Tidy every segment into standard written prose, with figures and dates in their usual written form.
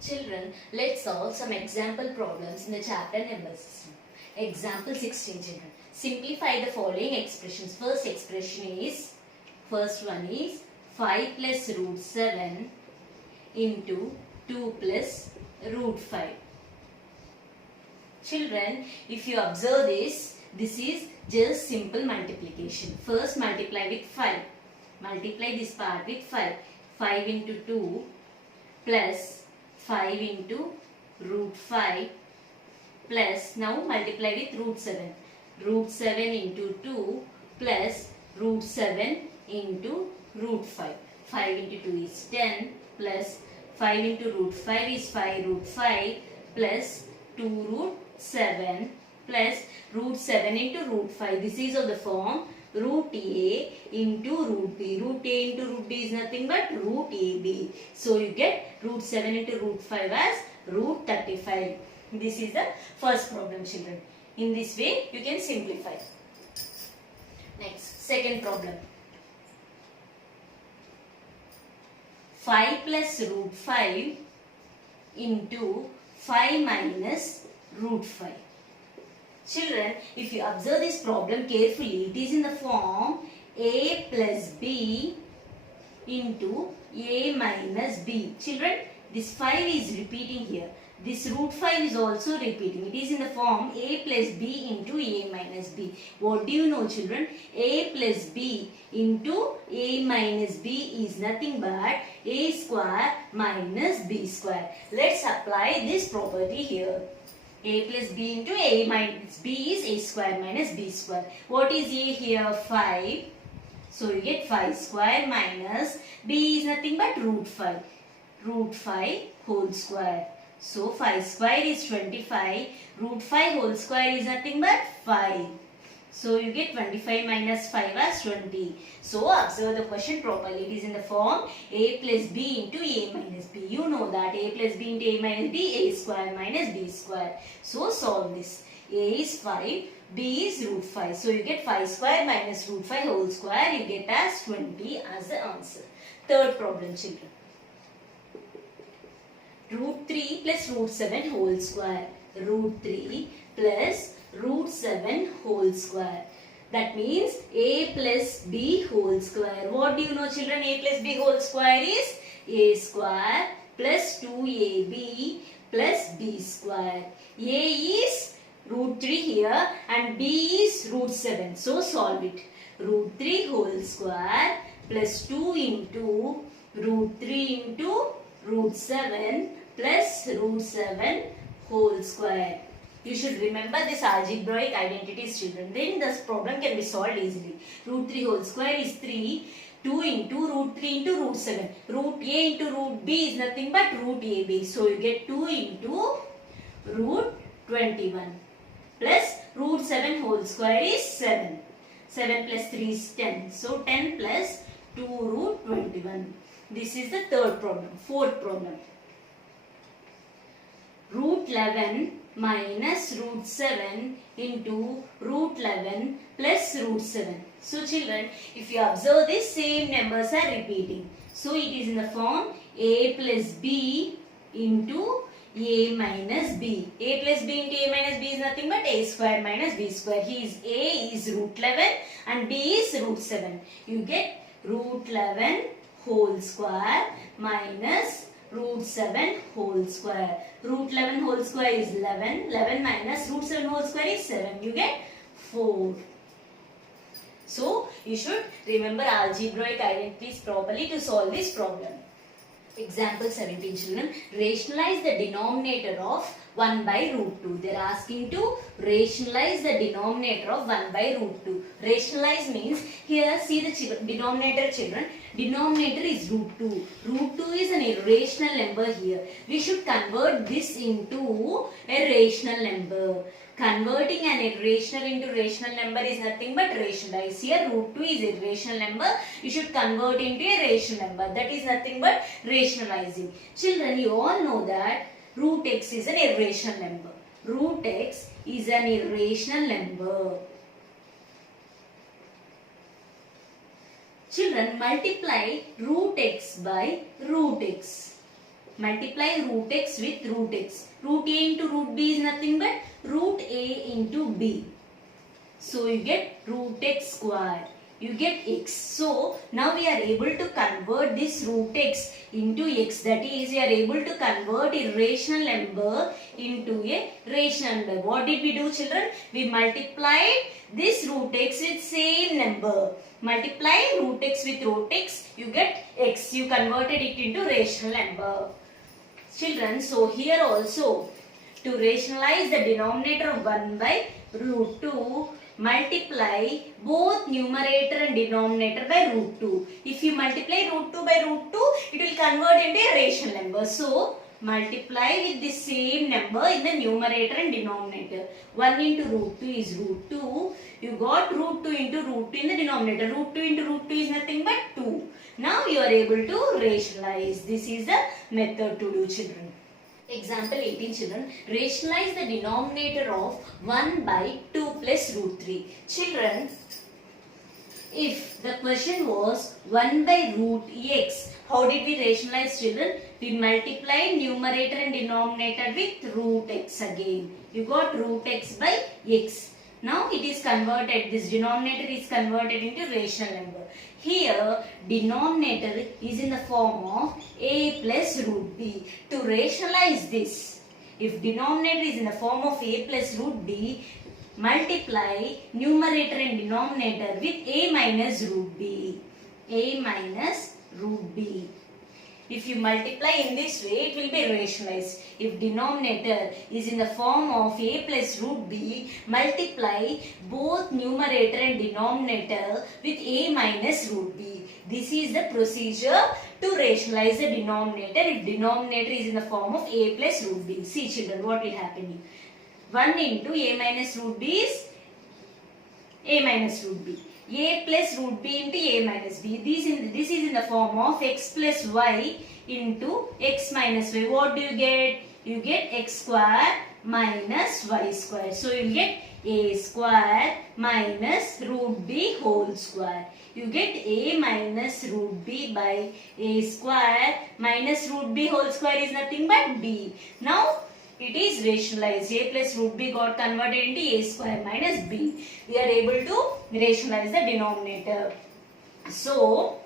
Children, let's solve some example problems in the chapter number system. Example 16, children. Simplify the following expressions. First one is 5 plus root 7 into 2 plus root 5. Children, if you observe this is just simple multiplication. First multiply with 5. Multiply this part with 5. 5 into 2 plus 5 into root 5 plus, now multiply with root 7. Root 7 into 2 plus root 7 into root 5. 5 into 2 is 10 plus 5 into root 5 is 5 root 5 plus 2 root 7 plus root 7 into root 5. This is of the form root A into root B. Root A into root B is nothing but root AB. So you get root 7 into root 5 as root 35. This is the first problem, children. In this way you can simplify. Next, second problem. 5 plus root 5 into 5 minus root 5. Children, if you observe this problem carefully, it is in the form A plus B into A minus B. Children, this 5 is repeating here. This root 5 is also repeating. It is in the form A plus B into A minus B. What do you know, children? A plus B into A minus B is nothing but A square minus B square. Let's apply this property here. A plus B into A minus B is A square minus B square. What is A here? 5. So you get 5 square minus B is nothing but root 5. Root 5 whole square. So 5 square is 25. Root 5 whole square is nothing but 5. So you get 25 minus 5 as 20. So observe the question properly. It is in the form A plus B into A minus B. You know that A plus B into A minus B, A square minus B square. So solve this. A is 5, B is root 5. So you get 5 square minus root 5 whole square. You get as 20 as the answer. Third problem, children. Root 3 plus root 7 whole square. Root 3 plus root 7 whole square. That means A plus B whole square. What do you know, children? A plus B whole square is A square plus 2AB plus B square. A is root 3 here and B is root 7. So solve it. Root 3 whole square plus 2 into root 3 into root 7 plus root 7 whole square. You should remember this algebraic identities, children. Then this problem can be solved easily. Root 3 whole square is 3. 2 into root 3 into root 7. Root A into root B is nothing but root AB. So you get 2 into root 21. Plus root 7 whole square is 7. 7 plus 3 is 10. So 10 plus 2 root 21. This is the third problem. Fourth problem. Root 11 minus root 7 into root 11 plus root 7. So children, if you observe this, same numbers are repeating. So it is in the form A plus B into A minus B. A plus B into A minus B is nothing but A square minus B square. A is root 11 and B is root 7. You get root 11 whole square minus root 7 whole square. Root 11 whole square is 11. 11 minus root 7 whole square is 7. You get 4. So you should remember algebraic identities properly to solve this problem. Example 17, children. Rationalize the denominator of 1 by root 2. They are asking to rationalize the denominator of 1 by root 2. Rationalize means, here see the denominator, children. Denominator is root 2. Root 2 is an irrational number here. We should convert this into a rational number. Converting an irrational into rational number is nothing but rationalize. Here root 2 is irrational number. You should convert into a rational number. That is nothing but rationalizing. Children, you all know that root x is an irrational number. Root x is an irrational number. Children, multiply root x by root x. multiply root x with root x. Root a into root b is nothing but root a into b. So you get root x square. You get x. So now we are able to convert this root x into x. That is, we are able to convert a rational number into a rational number. What did we do, children? We multiplied this root x with same number. Multiply root x with root x, you get x. You converted it into rational number. Children, so here also, to rationalize the denominator of 1 by root 2, multiply both numerator and denominator by root 2. If you multiply root 2 by root 2, it will convert into a rational number. So, multiply with the same number in the numerator and denominator. 1 into root 2 is root 2. You got root 2 into root 2 in the denominator. Root 2 into root 2 is nothing but 2. Now you are able to rationalize. This is the method to do, children. Example 18, children. Rationalize the denominator of 1 by 2 plus root 3. Children, if the question was 1 by root x, how did we rationalize, children? We multiply numerator and denominator with root x again. You got root x by x. Now it is converted, this denominator is converted into rational number. Here, denominator is in the form of a plus root b. To rationalize this, if denominator is in the form of a plus root b, multiply numerator and denominator with a minus root b. A minus root b. If you multiply in this way, it will be rationalized. If denominator is in the form of a plus root b, multiply both numerator and denominator with a minus root b. This is the procedure to rationalize the denominator if denominator is in the form of a plus root b. See, children, what will happen? 1 into a minus root b is a minus root b. A plus root b into a minus b. This is in the form of x plus y into x minus y. What do you get? You get x square minus y square. So you get a square minus root b whole square. You get a minus root b by a square minus root b whole square is nothing but b. Now it is rationalized. A plus root b got converted into a square minus b. We are able to rationalize the denominator. So,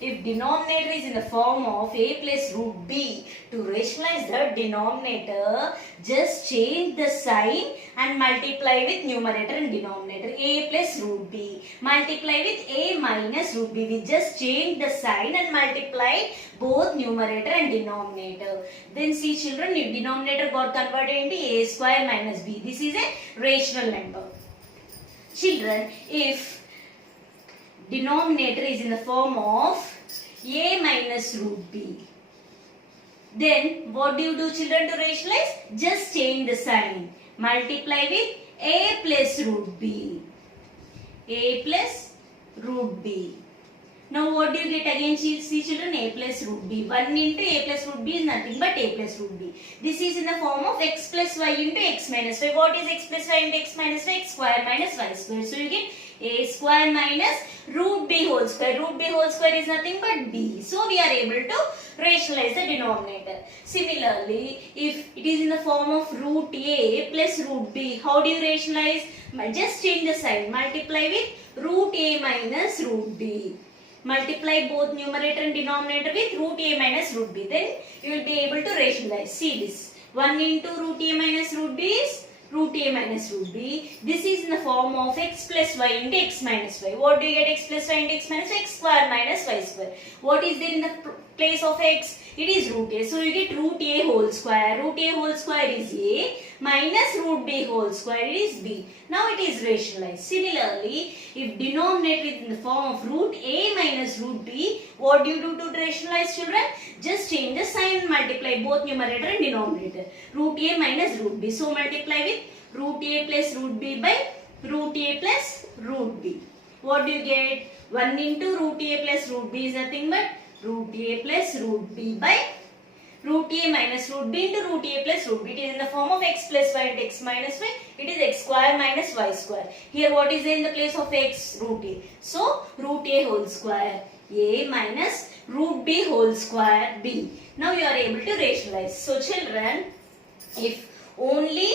if denominator is in the form of a plus root b, to rationalize the denominator, just change the sign and multiply with numerator and denominator. A plus root b. Multiply with a minus root b. We just change the sign and multiply both numerator and denominator. Then see, children, if denominator got converted into a square minus b. This is a rational number. Children, if denominator is in the form of a minus root b, then what do you do, children, to rationalize? Just change the sign. Multiply with a plus root b. A plus root b. Now what do you get again? See, children, a plus root b. 1 into a plus root b is nothing but a plus root b. This is in the form of x plus y into x minus y. What is x plus y into x minus y? X square minus y square. So you get a square minus root b whole square. Root b whole square is nothing but b. So we are able to rationalize the denominator. Similarly, if it is in the form of root a plus root b, how do you rationalize? Just change the sign. Multiply with root a minus root b. Multiply both numerator and denominator with root a minus root b. Then you will be able to rationalize. See this. 1 into root a minus root b is root a minus root b. This is in the form of x plus y into x minus y. What do you get? X plus y into x minus y? X square minus y square. What is there in the place of x? It is root a. So you get root a whole square. Root a whole square is a minus root b whole square is b. Now it is rationalized. Similarly, if denominator is in the form of root a minus root b, what do you do to rationalize, children? Just change the sign and multiply both numerator and denominator. Root a minus root b. So multiply with root a plus root b by root a plus root b. What do you get? 1 into root a plus root b is nothing but root a plus root b by root a minus root b into root a plus root b. It is in the form of x plus y into x minus y. It is x square minus y square. Here what is there in the place of x? Root a. So root a whole square. a minus root b whole square b. Now you are able to rationalize. So children, if only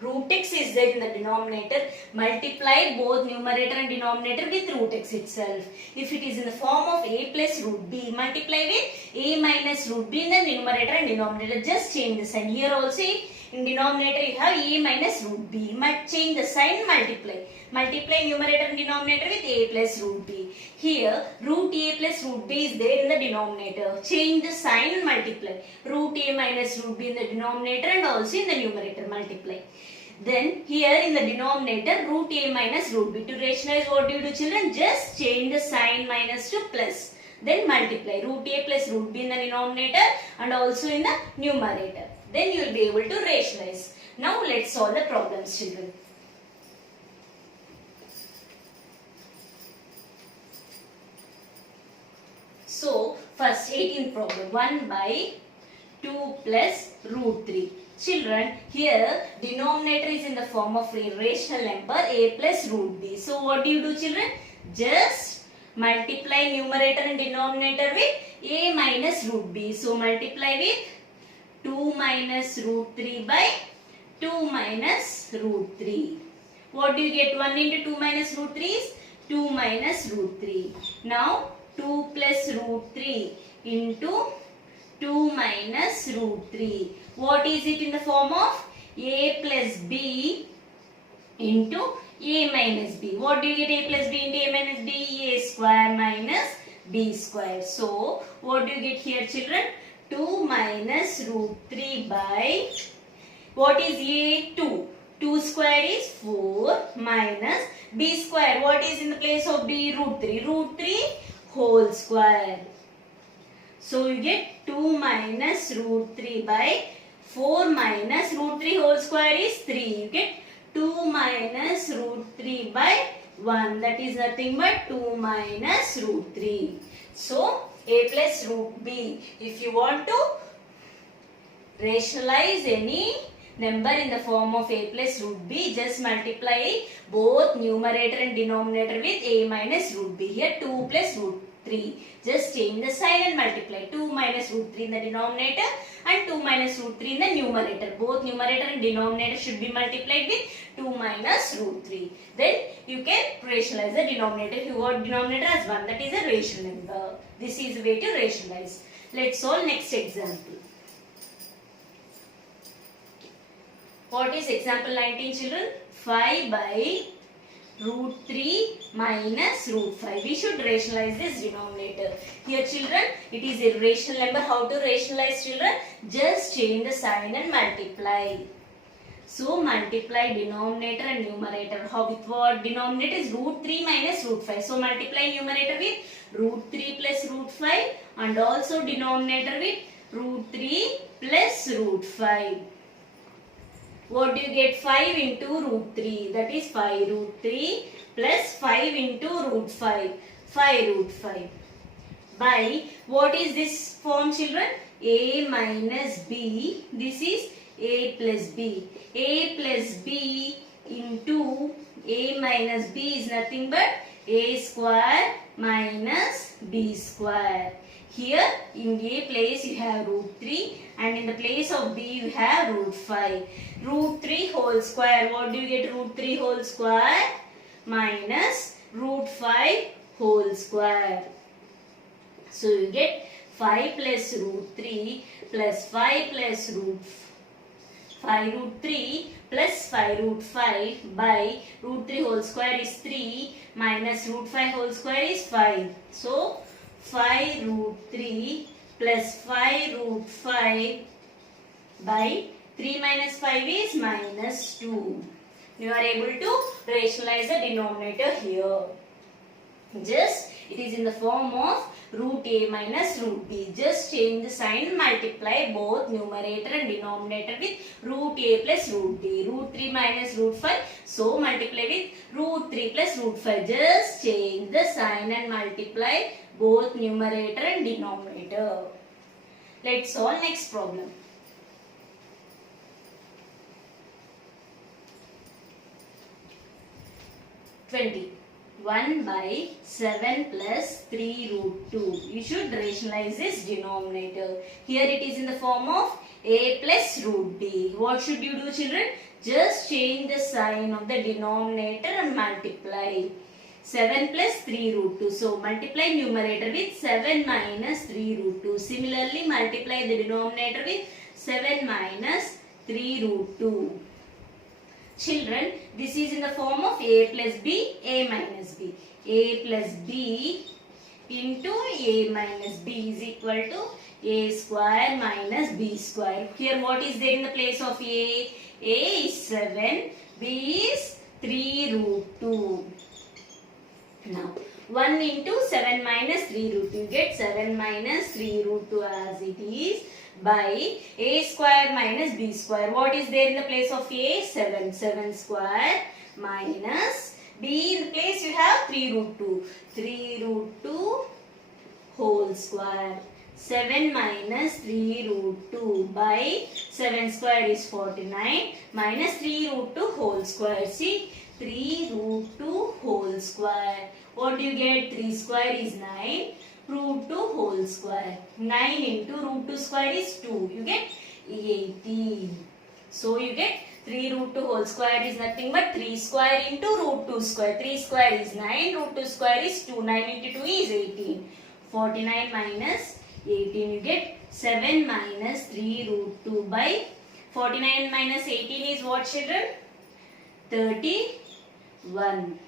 root x is there in the denominator, multiply both numerator and denominator with root x itself. If it is in the form of a plus root b, multiply with a minus root b in the numerator and denominator. Just change the sign. Here also in denominator you have a minus root b. Change the sign, multiply. Multiply numerator and denominator with a plus root b. Here root a plus root b is there in the denominator. Change the sign and multiply. Root a minus root b in the denominator and also in the numerator, multiply. Then here in the denominator root a minus root b. To rationalize, what do you do children? Just change the sign minus to plus. Then multiply root a plus root b in the denominator and also in the numerator. Then you will be able to rationalize. Now let's solve the problems children. So first 18th problem, 1 by 2 plus root 3. Children, here denominator is in the form of a rational number a plus root b. So what do you do children? Just multiply numerator and denominator with a minus root b. So multiply with 2 minus root 3 by 2 minus root 3. What do you get? 1 into 2 minus root 3 is 2 minus root 3. Now 2 plus root 3 into 2 minus root 3. What is it in the form of? A plus b into a minus b. What do you get? A plus b into a minus b? A square minus b square. So what do you get here children? 2 minus root 3 by, what is a? 2. 2 square is 4 minus b square. What is in the place of b? Root 3. Root 3 whole square. So you get 2 minus root 3 by 4 minus root 3 whole square is 3. You get 2 minus root 3 by 1. That is nothing but 2 minus root 3. So a plus root b. If you want to rationalize any number in the form of a plus root b, just multiply both numerator and denominator with a minus root b. Here 2 plus root 3. Just change the sign and multiply. 2 minus root 3 in the denominator and 2 minus root 3 in the numerator. Both numerator and denominator should be multiplied with 2 minus root 3. Then you can rationalize the denominator. You got denominator as 1. That is a rational number. This is the way to rationalize. Let's solve next example. What is example 19 children? 5 by root 3 minus root 5. We should rationalize this denominator. Here children, it is a rational number. How to rationalize children? Just change the sign and multiply. So multiply denominator and numerator. How with what? Denominator is root 3 minus root 5. So multiply numerator with root 3 plus root 5 and also denominator with root 3 plus root 5. What do you get? 5 into root 3. That is 5 root 3 plus 5 into root 5. 5 root 5. By, what is this form children? A minus b. This is a plus b. A plus b into a minus b is nothing but a square minus b square. Here in a place you have root 3 and in the place of b you have root 5. Root 3 whole square. What do you get? Root 3 whole square minus root 5 whole square. So you get 5 plus root 3 plus 5 plus root 5 root 3 plus 5 root 5 by root 3 whole square is 3 minus root 5 whole square is 5. So 5 root 3 plus 5 root 5 by 3 minus 5 is minus 2. You are able to rationalize the denominator here. Just it is in the form of root a minus root b. Just change the sign, multiply both numerator and denominator with root a plus root b. Root 3 minus root 5. So multiply with root 3 plus root 5. Just change the sign and multiply both numerator and denominator. Let's solve next problem. 1 by 7 plus 3 root 2. You should rationalize this denominator. Here it is in the form of a plus root d. What should you do, children? Just change the sign of the denominator and multiply. 7 plus 3 root 2. So multiply numerator with 7 minus 3 root 2. Similarly, multiply the denominator with 7 minus 3 root 2. Children, this is in the form of a plus b, a minus b. A plus b into a minus b is equal to a square minus b square. Here what is there in the place of a? A is 7, b is 3 root 2. Now 1 into 7 minus 3 root 2. You get 7 minus 3 root 2 as it is by a square minus b square. What is there in the place of a? 7. 7 square minus b in the place you have 3 root 2. 3 root 2 whole square. 7 minus 3 root 2 by 7 square is 49 minus 3 root 2 whole square. See, 3 root 2 whole square. What do you get? 3 square is 9. Root 2 whole square. 9 into root 2 square is 2. You get 18. So you get 3 root 2 whole square is nothing but 3 square into root 2 square. 3 square is 9. Root 2 square is 2. 9 into 2 is 18. 49 minus 18. You get 7 minus 3 root 2 by 49 minus 18 is what, children? 31.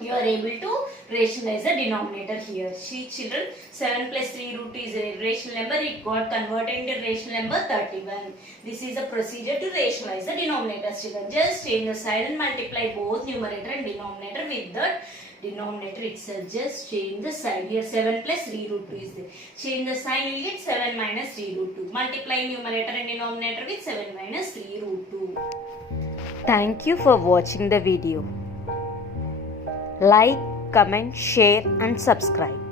You are able to rationalize the denominator here. See, children, 7 plus 3 root 2 is a rational number. It got converted into rational number 31. This is a procedure to rationalize the denominator, children. Just change the sign and multiply both numerator and denominator with the denominator itself. Just change the sign. Here 7 plus 3 root 2 is there. Change the sign, you will get 7 minus 3 root 2. Multiply numerator and denominator with 7 minus 3 root 2. Thank you for watching the video. Like, comment, share and subscribe.